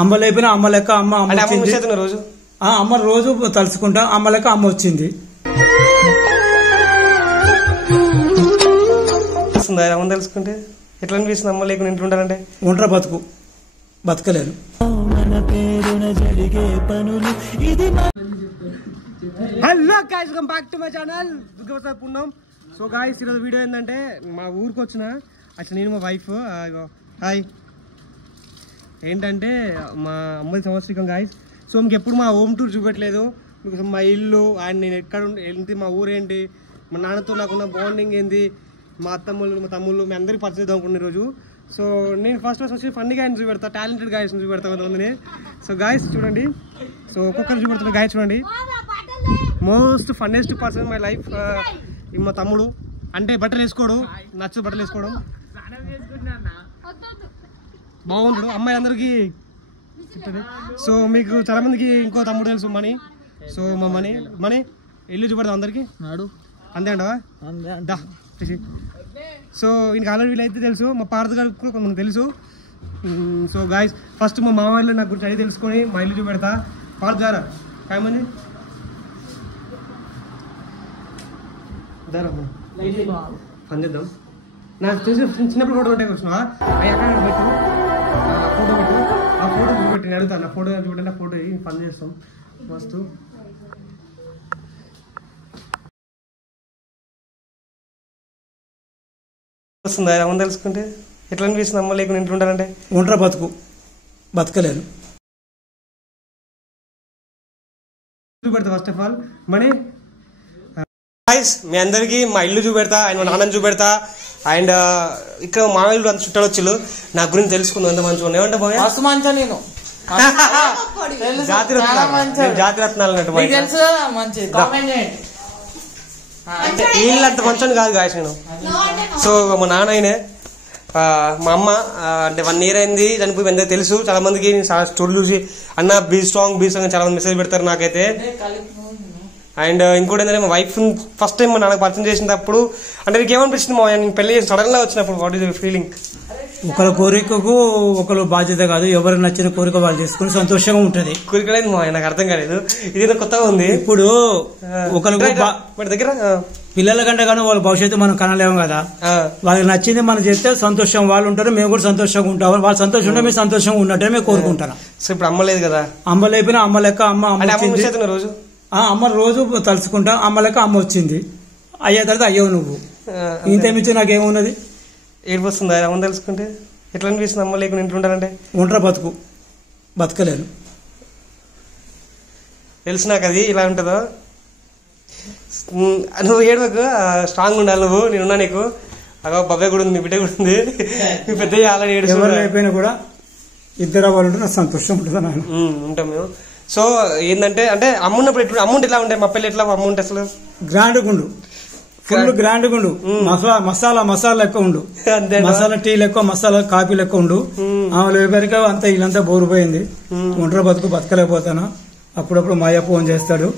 అమ్మ లేపిన అమ్మ లెక్క అమ్మ రోజు అమ్మ రోజు తలుచుకుంటా అమ్మ లెక్క అమ్మ వచ్చింది. అమ్మ తెలుసుకుంటే ఎట్లా అనిపిస్తుంది? అమ్మ లేకుండా ఇంట్లో ఉంటారంటే ఒంటరి బతకలేను. Hello guys, welcome back to my channel Punyam. So guys, ఈరోజు వీడియో ఏంటంటే మా ఊరికి వచ్చిన అసలు నేను మా వైఫ్ హాయ్ ఏంటంటే మా అమ్మాయి సంవత్సరం గైస్. సో మీకు ఎప్పుడు మా హోమ్ టూర్ చూపెట్టలేదు, మీకు మా ఇల్లు అండ్ నేను ఎక్కడ ఏంటి, మా ఊరేంటి, మా నాన్నతో నాకున్న బాండింగ్ ఏంది, మా అత్తమ్మలు మా తమ్ముళ్ళు మీ అందరికీ పరిచయం అనుకున్న ఈరోజు. సో నేను ఫస్ట్ వచ్చి ఫన్నీ గాయని చూపెడతా, టాలెంటెడ్ గాయస్ని చూపెడతా కొంతమందిని. సో గాయస్ చూడండి, సో ఒక్కొక్కరు చూపెడుతున్న గాయస్ చూడండి. మోస్ట్ ఫన్నెస్ట్ పర్సన్ మై లైఫ్ మా తమ్ముడు. అంటే బట్టలు వేసుకోవడం నచ్చదు, బట్టలు వేసుకోవడం బాగుంటాడు, అమ్మాయి అందరికి. సో మీకు చాలా మందికి ఇంకో తమ్ముడు తెలుసు, మనీ. సో మా మనీ ఇల్లు చూపెడతాం అందరికి, అంతే అంటవా? సో ఇంక ఆల్రెడీ వీళ్ళైతే తెలుసు, మా పార్త గారికి కూడా కొంతమంది తెలుసు. సో గాయస్, ఫస్ట్ మా మామయ్యలో నాకు గురించి అడిగి తెలుసుకొని మా ఇల్లు చూపెడతా. పార్త గారా కాయమని పని చేద్దాం. నాకు తెలిసి చిన్నప్పుడు ఫోటో పెట్టే వచ్చినా అక్కడ పెట్టు, ఫోటో పెట్టు, ఆ ఫోటో చూపెట్టి నేను అడుగుతాను. ఆ ఫోటో చూపెట్టండి, ఆ ఫోటో పని చేస్తాం మస్తు. వస్తుందా అమ్మ తెలుసుకుంటే ఎట్లా అనిపిస్తుంది? అమ్మ లేకుండా ఇంట్లో ఉంటారంటే ఒంటరి బతకలేను. చూపెడతా first of all Mani. Guys, మీ అందరికి మా ఇల్లు చూపెడతా అండ్ మా నాన్నని చూపెడతా. అండ్ ఇక్కడ మా ఇల్లు అంత చుట్టాలు వచ్చి నా గురించి తెలుసుకుందాం, ఎంత మంచిగా ఉన్నాయి. ఏమంటే బాగా నేను జాతి రత్నాలు అన్నట్టు వీళ్ళు అంత మంచి కాదు గాయస్ నేను. సో మా నాన్న అయినే మా అమ్మ అంటే 1 year అయింది చనిపోయి, అందరికి తెలుసు. చాలా మందికి స్టోరీ చూసి అన్న బీ స్ట్రాంగ్ చాలా మంది మెసేజ్ పెడతారు నాకైతే. అండ్ ఇంకోటి ఏంటంటే మా వైఫ్ ఫస్ట్ టైం మా నాన్నకు పరిచయం చేసినప్పుడు అంటే నీకు ఏమనిపించింది? నేను పెళ్లి చేసి సడన్ గా వచ్చినప్పుడు వాట్ ఈస్ యువర్ ఫీలింగ్? ఒకరి కోరికకు ఒకరు బాధ్యత కాదు, ఎవరికి నచ్చిన కోరిక వాళ్ళు చేసుకుని సంతోషంగా ఉంటది. కోరిక లేదు మా నాకు అర్థం కాలేదు, ఇది కొత్తగా ఉంది. ఇప్పుడు ఒకరు దగ్గర పిల్లల కంటే కానీ వాళ్ళ భవిష్యత్తు మనం కనలేము కదా. వాళ్ళకి నచ్చింది మనం చేస్తే సంతోషం వాళ్ళు ఉంటారు, మేము కూడా సంతోషంగా ఉంటాం. వాళ్ళు సంతోషం ఉంటే మేము సంతోషంగా ఉన్నట్టే మేము కోరుకుంటాం. సో ఇప్పుడు అమ్మ లేదు కదా, అమ్మ లేపిన అమ్మ లెక్క అమ్మ రోజు అమ్మ రోజు తలుచుకుంటా అమ్మ లెక్క అమ్మ వచ్చింది. అయ్యే తర్వాత అయ్యవు నువ్వు, ఇంతేమిచ్చి నాకేమున్నది? ఏడుపు వస్తుందా అమ్మ తెలుసుకుంటే? ఎట్లా అనిపిస్తుంది? అమ్మ లేకుండా ఇంట్లో ఉంటారంటే ఒంటరి బతకలేను. తెలుసు నాకు అది ఇలా ఉంటుందో. నువ్వు ఏడవకు, స్ట్రాంగ్ ఉండాలి నువ్వు, నేనున్నా నీకు. అగో బవ్వే కూడా ఉంది, మీ బిడ్డ కూడా ఉంది, మీ పెద్ద ఆల్రెడీ అయిపోయినా కూడా ఇద్దరు వాళ్ళు ఉంటే నాకు సంతోషం ఉంటుంది. నాన్న ఉంటాం మేము. సో ఏంటంటే అంటే అమ్మ ఉన్నప్పుడు ఎట్లా, అమౌంట్ ఎట్లా ఉంటాయి మా పెళ్ళి, ఎట్లా అమౌంట్ అసలు గ్రాండ్ గుండు, ఫుల్ గ్రాండ్ గుండు. మసాలా లెక్క ఉండు, మసాలా టీ లెక్క, మసాలా కాఫీ లెక్క ఉండు. ఆమె ఎవరికా అంతా ఇల్లంతా బోరిపోయింది. ఒంటరి బతకలేకపోతాను. అప్పుడప్పుడు మా అయ్య ఫోన్ చేస్తాడు,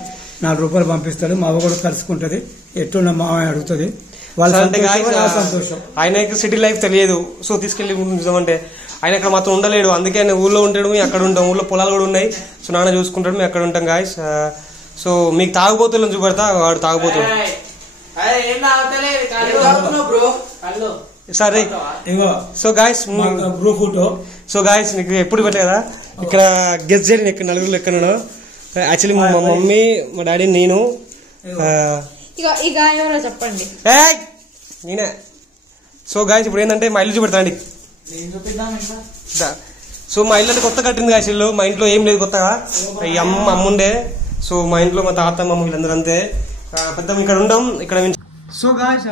4 రూపాయలు పంపిస్తాడు. మా అవ్వ కూడా కలుసుకుంటది, ఎట్టున్న మా అడుగుతుంది. వాళ్ళ సంతోషం. ఆయనకి సిటీ లైఫ్ తెలియదు, సో తీసుకెళ్లి నిజమంటే ఆయన అక్కడ మాత్రం ఉండలేడు. అందుకే ఆయన ఊళ్ళో ఉంటాడు, మేము అక్కడ ఉంటాం. ఊళ్ళో పొలాలు కూడా ఉన్నాయి, సో నాన్న చూసుకుంటాడు, మేము అక్కడ ఉంటాం గాయస్. సో మీకు తాగుబోతులను చూపెడతా, వాడు తాగుబోతుడు. సరే సో గాయస్, సో గాయస్ మీకు ఎప్పుడు పెట్టే కదా ఇక్కడ గెస్ట్ చేయండి, ఇక్కడ నలుగురు ఎక్కడున్నాను. యాక్చువల్లీ మా మమ్మీ, మా డాడీ, నేను. చెప్పండి నేనే. సో గాయస్ ఇప్పుడు ఏంటంటే మా ఇల్లు చూపెడతా అండి. సో మా ఇల్లు అంటే కొత్త కట్టింది గాయస్ ఇల్లు. మా ఇంట్లో ఏం లేదు కొత్తగా, ఈ అమ్ముండే. సో మా ఇంట్లో మా తాత అమ్మ వీళ్ళందరూ అంతే పెద్ద ఇక్కడ ఉండం ఇక్కడ. సో గాయస్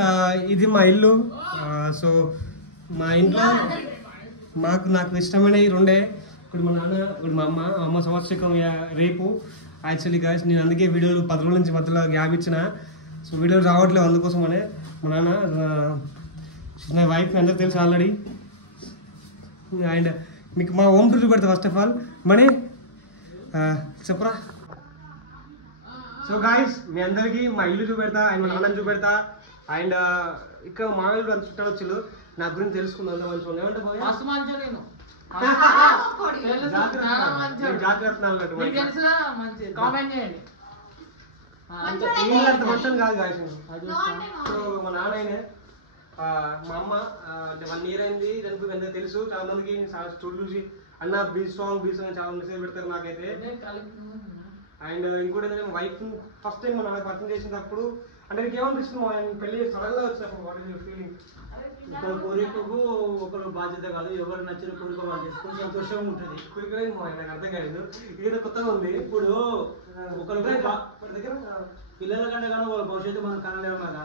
ఇది మా ఇల్లు. సో మా ఇంట్లో నాకు ఇష్టమైన ఈ 2 ఇప్పుడు మా నాన్న, ఇప్పుడు మా అమ్మ సంవత్సరం రేపు. యాక్చువల్లీ గాయస్ నేను అందుకే వీడియోలు 10 రోజుల నుంచి మధ్యలో గ్యాప్ ఇచ్చిన. సో వీడియోలు రావట్లేదు, అందుకోసమనే. మా నాన్న నా వైఫ్ అందరికి తెలుసు ఆల్రెడీ. అండ్ మీకు మా హోమ్ టూర్ చూపెడతా ఫస్ట్ ఆఫ్ ఆల్ మనీ చెప్పరా. సో గాయస్ మీ అందరికి మా ఇల్లు చూపెడతా అండ్ మా నాన్నని చూపెడతా. అండ్ ఇక్కడ మా ఇల్లు అంత చుట్టాలు వచ్చి నా గురించి తెలుసుకుందాం, అంత మంచిగా. ఏమంటే జాగ్రత్త అన్నట్టు కామెంట్ చేయండి. అంత మంచి కాదు కాదు. సో మా నాన్ననే మా అమ్మ అంటే 1 year అయింది చనిపోయి ఎంత తెలుసు. చాలా మందికి స్టోరీ చూసి అన్న బీ సాంగ్ చాలా మెసేజ్ పెడతారు నాకైతే. అండ్ ఇంకోటి ఏంటంటే వైఫ్ ఫస్ట్ టైం మా నాన్న పరిచయం చేసినప్పుడు అంటే నీకు ఏమనిపిస్తుంది మా పెళ్లి సడన్ గా వచ్చినప్పుడు వాట్ ఇస్ యువర్ ఫీలింగ్? ఒకరు కోరికకు ఒకరు బాధ్యత కాదు, ఎవరు నచ్చిన కోరిక వాళ్ళు చేసుకుని సంతోషంగా ఉంటుంది. కోరికలేదు నాకు అర్థం కాలేదు, ఇది కొత్తగా ఉంది. ఇప్పుడు ఒకరి దగ్గర పిల్లల కంటే కానీ వాళ్ళ భవిష్యత్తు మనం కనలేము కదా.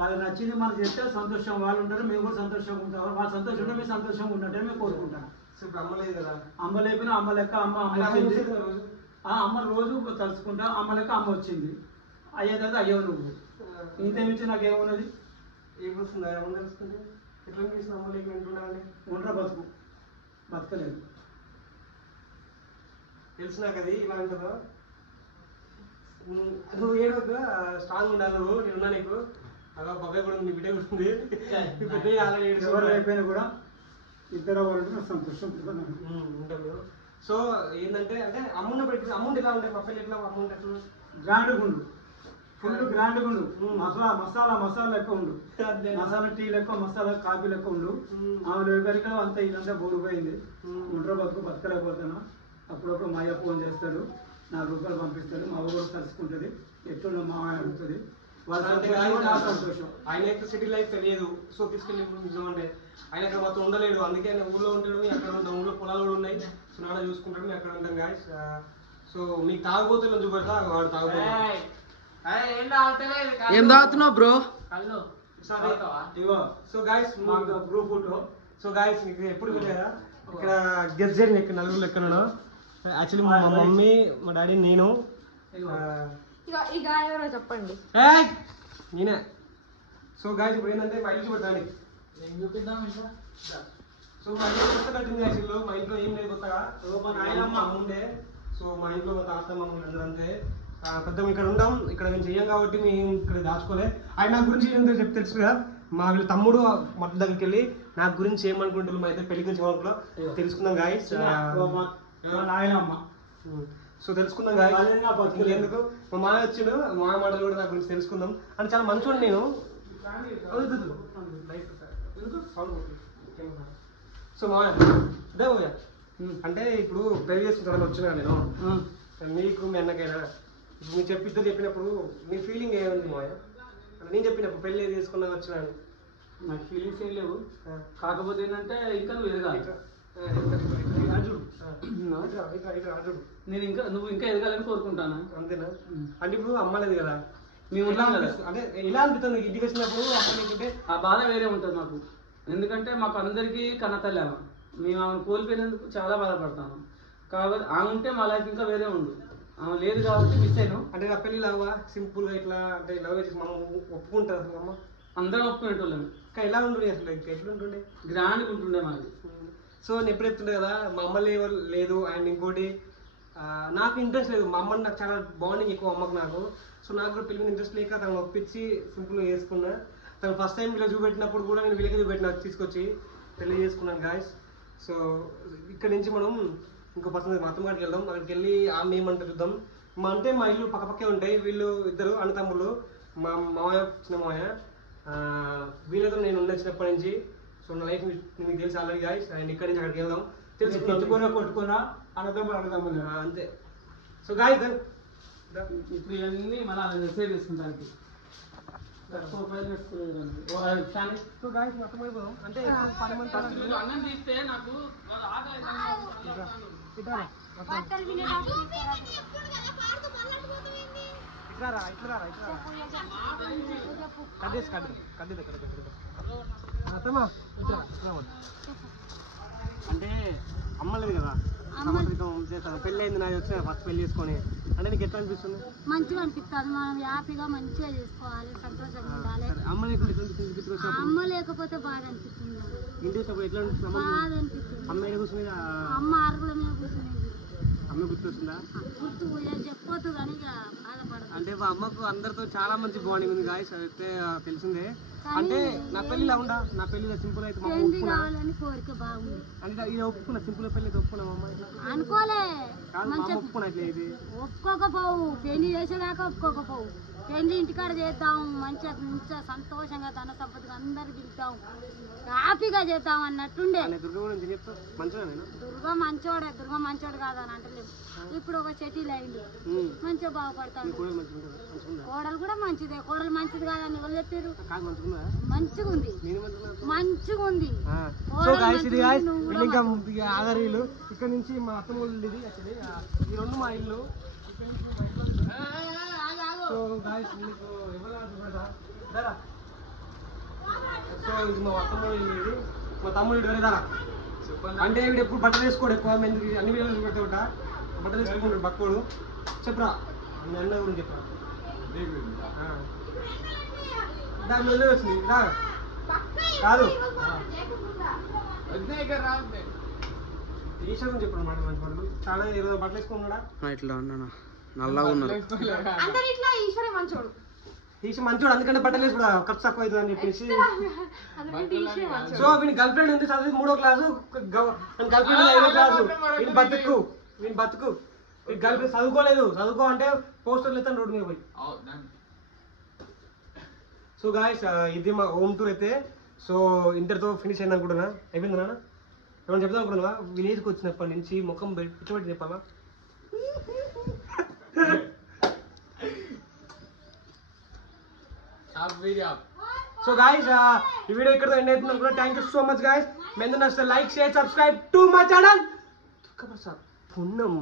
వాళ్ళకి నచ్చింది మనం చేస్తే సంతోషం వాళ్ళు ఉంటారు, మేము కూడా సంతోషంగా ఉంటాం. వాళ్ళ సంతోషం ఉంటే మేము సంతోషంగా ఉంటే మేము కోరుకుంటాం. ఇప్పుడు అమ్మలేదు కదా, అమ్మ లేపినా అమ్మ లెక్క అమ్మ వచ్చింది. అమ్మ రోజు తలుచుకుంటా అమ్మ లెక్క అమ్మ వచ్చింది. అయ్యేదాకా అయ్యవు నువ్వు, ఇంత మించి నాకేమున్నది? ఏమొస్తుందా ఏమన్నా తెలుస్తుంది? ఎట్లా చేసిన అమ్మ లేక వింటున్నామండి ఒంటరి బతకలేదు. తెలుసు నాకు అది ఇలా ఉంటుందో. నువ్వు ఏడవద్దు, స్ట్రాంగ్ ఉండాలి నువ్వు. నేను ఉన్నా నీకు. అలా బాబాయ్ కూడా ఉంది, బిడ్డ కూడా ఉంది. పెద్ద ఎవరు అయిపోయినా కూడా ఇద్దరు ఎవరు సంతోషం ఉంటాడు. సో ఏంటంటే అంటే అమ్మున్నప్పుడు అమౌంట్ ఎలా ఉంటాయి? మా పిల్లలు ఎట్లా అమౌంట్ ఎట్లా? గ్రాండ్ గుండు, ఫుల్ గ్రాండ్ గుండు. మసాలా ఎక్కువ ఉండు, మసాలా టీ ఎక్కువ, మసాలా కాఫీ ఎక్కువ ఉండు. ఆమె ఎవరికో అంత ఇదంతా బోరుపోయింది. ఒంటరి బతకలేకపోతాను. అప్పుడప్పుడు మా అయ్య ఫోన్ చేస్తాడు, ₹4 పంపిస్తాడు. మా అవ్వ కూడా తలుసుకుంటుంది, ఎట్లున్న మా అడుగుతుంది. సంతోషం. ఆయన సిటీ లైఫ్ తెలియదు. సో తీసుకెళ్ళి అంటే ఆయన అక్కడ మొత్తం ఉండలేడు, అందుకే ఆయన ఊళ్ళో ఉంటాడు. అక్కడ ఉంటాం, ఊళ్ళో పొలాలు కూడా ఉన్నాయి. సో నాన్న చూసుకుంటాడు, మేము అక్కడ ఉంటాం గాయస్. సో మీకు తాగుబోతులను చూపెడతా, వాడు తాగుబోతు. ఏం తాగుతున్నావు bro? So guys group photo. So guys మీకు ఎప్పుడు వెళ్ళారా ఇక్కడ గెస్ట్ చేయండి, ఇక్కడ నలుగురు ఎక్కడో. యాక్చువల్లీ మా మమ్మీ, మా డాడీ, నేను. చెప్పండి నేనే. సో గాయస్ ఇప్పుడు ఏంటంటే మా ఇల్లు చూపెట్టాలి. సో మా ఇంట్లో కొత్త కట్టింది. యాక్చువల్ మా ఇంట్లో ఏం లేదు కొత్తగా. మా నాయనమ్మ ఉండే. సో మా ఇంట్లో మా తాత మమ్మల్ని అందరూ అంతే. పెద్ద ఇక్కడ ఉంటాం, ఇక్కడ మేము చెయ్యం కాబట్టి మేము ఇక్కడ దాచుకోలే. ఆయన నా గురించి ఏంటో చెప్తే తెలుసు కదా. మా వీళ్ళ తమ్ముడు మత దగ్గరికి వెళ్ళి నా గురించి ఏమనుకుంటున్నాం, మా అయితే పెళ్లి గురించి ఏమనుకుంటా తెలుసుకుందాం గాయస్. నాయనమ్మ. సో తెలుసుకుందాం గాయస్. ఎందుకు మా మామ వచ్చిండు, మా మాటలు కూడా నా గురించి తెలుసుకుందాం. అంటే చాలా మంచివాడు నేను. సో మా అంటే ఇప్పుడు పెళ్లి చేసుకుంటానని వచ్చినా నేను, మీకు మీ అన్నకైనా మీరు చెప్పినప్పుడు మీ ఫీలింగ్ ఏముంది మాయ? నేను చెప్పినప్పుడు పెళ్లి చేసుకున్నా వచ్చినాను. నాకు ఫీలింగ్స్ ఏం లేవు. కాకపోతే ఏంటంటే ఇంకా నువ్వు ఎదగాలి. నువ్వు ఇంకా ఎదగాలని కోరుకుంటాను. అంతేనా? అంటే ఇప్పుడు అమ్మలేదు కదా, మేము ఉన్నాం కదా. అంటే ఎలా అనిపిస్తుంది ఇంటికి వచ్చినప్పుడు అమ్మలేకుంటే? ఆ బాధ వేరే ఉంటుంది మాకు. ఎందుకంటే మాకు అందరికీ కన్నతల్లి ఆమె. మేము ఆమెను కోల్పోయినందుకు చాలా బాధపడతాను. కాబట్టి ఆమె ఉంటే మా లైఫ్ ఇంకా వేరే ఉండు. ఆమె లేదు కాబట్టి మిస్ అయినాం. అంటే నా పెళ్లి లవ్వా సింపుల్గా ఇట్లా అంటే లవ్ చేసి మా ఒప్పుకుంటారు అసలు అమ్మ? అందరం ఒప్పుకునేటోళ్ళము. ఇంకా ఎలా ఉంటుండే అసలు? ఇంకా ఎట్లుంటుండే? గ్రాండ్గా ఉంటుండే మాది. సో నేను ఎప్పుడు చెప్తుండే కదా, మా అమ్మ లేదు. అండ్ ఇంకోటి నాకు ఇంట్రెస్ట్ లేదు. మా అమ్మని నాకు చాలా బాండింగ్ ఎక్కువ అమ్మకు నాకు. సో నాకు కూడా పెళ్లి మీద ఇంట్రెస్ట్ లేక తను ఒప్పించి సింపుల్గా చేసుకున్నా. తను ఫస్ట్ టైం వీళ్ళకి చూపెట్టినప్పుడు కూడా నేను వీళ్ళకి చూపెట్టిన తీసుకొచ్చి పెళ్లి చేసుకున్నాను గాయస్. సో ఇక్కడ నుంచి మనం ఇంకో పర్సన్ మా అత్తమ్మ గారికి వెళ్దాం. అక్కడికి వెళ్ళి ఆమె ఏమంటారు చూద్దాం. అంటే మా ఇల్లు పక్కపక్కే ఉంటాయి. వీళ్ళు ఇద్దరు అన్నతమ్ముళ్ళు, మా మామయ్య చిన్న మామయ్య. వీళ్ళతో నేను ఉన్న చిన్నప్పటి నుంచి. సో నా లైఫ్ మీకు తెలిసి ఆల్రెడీ గాయస్. అండ్ ఇక్కడి నుంచి అక్కడికి వెళ్దాం. తెలుసుకున్నా కొట్టుకున్నా అన్నదమ్ములు అంతే. సో గాయస్ ఇప్పుడు ఇవన్నీ మన సేవ్ చేసుకుంటానికి అంటే అన్నం తీస్తే నాకు అంటే అమ్మలేదు కదా, పెళ్ళి అయింది నాది వచ్చి ఫస్ట్ పెళ్లి చేసుకొని. అంటే నీకు ఎట్లా అనిపిస్తుంది? మంచిగా అనిపిస్తుంది. మనం హ్యాపీగా మంచిగా చేసుకోవాలి, సంతోషంగా ఉండాలి. అమ్మ లేకపోతే అమ్మ లేకపోతే బాగా అనిపిస్తుంది. ఇంటికి ఎట్లా బాగా అనిపిస్తుంది. అమ్మ కూర్చుని అమ్మ అరుగుల మీద కూర్చునేది. అమ్మ గుర్తు గుర్తొస్తుందా? గుర్తు చెప్పొద్దు కానీ ఇక బాధపడదు. అంటే మా అమ్మకు అందరితో చాలా మంచి బాండింగ్ ఉంది గాయస్, అయితే తెలిసిందే. అంటే నా పెళ్లి ఉండా, నా పెళ్లి సింపుల్ అయితే మా అమ్మ పెళ్లి ఒప్పుకున్నా. కావాలని కోరిక బాగుంది. అంటే ఇది ఒప్పుకున్నా, సింపుల్ పెళ్లి అయితే ఒప్పుకున్నా మా అమ్మ ఇట్లా అనుకోలే కాదు, మా అమ్మ ఒప్పుకున్నట్లే ఇది. ఒప్పుకోకపోవు, పెళ్లి చేసేదాకా ఒప్పుకోకపోవు. పెళ్లి ఇంటికాడ చేద్దాం, మంచిగా మంచిగా సంతోషంగా ధన సంపదగా అందరు పిలుతాం, హ్యాపీగా చేద్దాం అన్నట్టుండే. దుర్గ గురించి చెప్తా మంచిగా దుర్గా మంచోడు కాదని అంటలేము. ఇప్పుడు ఒక సెటిల్ అయింది, మంచిగా బాగుపడతాడు. కోడలు కూడా మంచిదే. కోడలు మంచిది కాదని ఎవరు చెప్పారు? మంచిగా ఉంది, మంచిగా ఉంది. ఇంకా ఆధారీలు ఇక్కడ నుంచి మా అత్తమ్మ ఇది యాక్చువల్లీ ఈ రెండు మా ఇల్లు. సో గాయస్ మీకు ఎవరు సో ఇది మా అత్తమ్మ ఇల్లు, ఇది మా తమ్ముడు ఇటు వెళ్ళేదారా. అంటే వీడు ఎప్పుడు బట్టలు వేసుకోడు, ఎక్కువ మంది అన్ని వీడియోలు పెడుతూ ఉంటా బట్టలు వేసుకుంటాడు బక్కోడు. చెప్పరా మీ అన్న గురించి చెప్పరా. దాని వెళ్ళి వచ్చింది కాదు ఈశ్వరం చెప్పాడు మాట మంచి పడదు చాలా ఈరోజు బట్టలు వేసుకున్నాడా ఇట్లా ఉన్నాను నల్లగా ఉన్నాడు తీసి మంచోడు, అందుకంటే బట్టలు వేసుకోడా ఖర్చు తక్కువ అవుతుంది అని చెప్పేసి. సో వీని గర్ల్ ఫ్రెండ్ ఉంది, చదివి 3వ క్లాసు, గర్ల్ ఫ్రెండ్ 5వ క్లాసు. వీని బతుకు వీని గర్ల్ ఫ్రెండ్ చదువుకో అంటే పోస్టర్లు ఎత్తాను రోడ్డు మీద పోయి. సో గాయస్ ఇది మా హోమ్ టూర్ అయితే. సో ఇంటర్తో ఫినిష్ అయింది అనుకుంటున్నా. అయిపోయింది నాన్న ఏమన్నా చెప్తాను అనుకుంటున్నా. విలేజ్కి వచ్చినప్పటి నుంచి ముఖం పిచ్చిపెట్టి చెప్పాలా. సో గాయస్ ఈ వీడియో ఇక్కడ ఎండ్ అవుతుంది అనుకున్నా. Thank you so much guys. మేము నచ్చితే like share subscribe to my channel. Punnam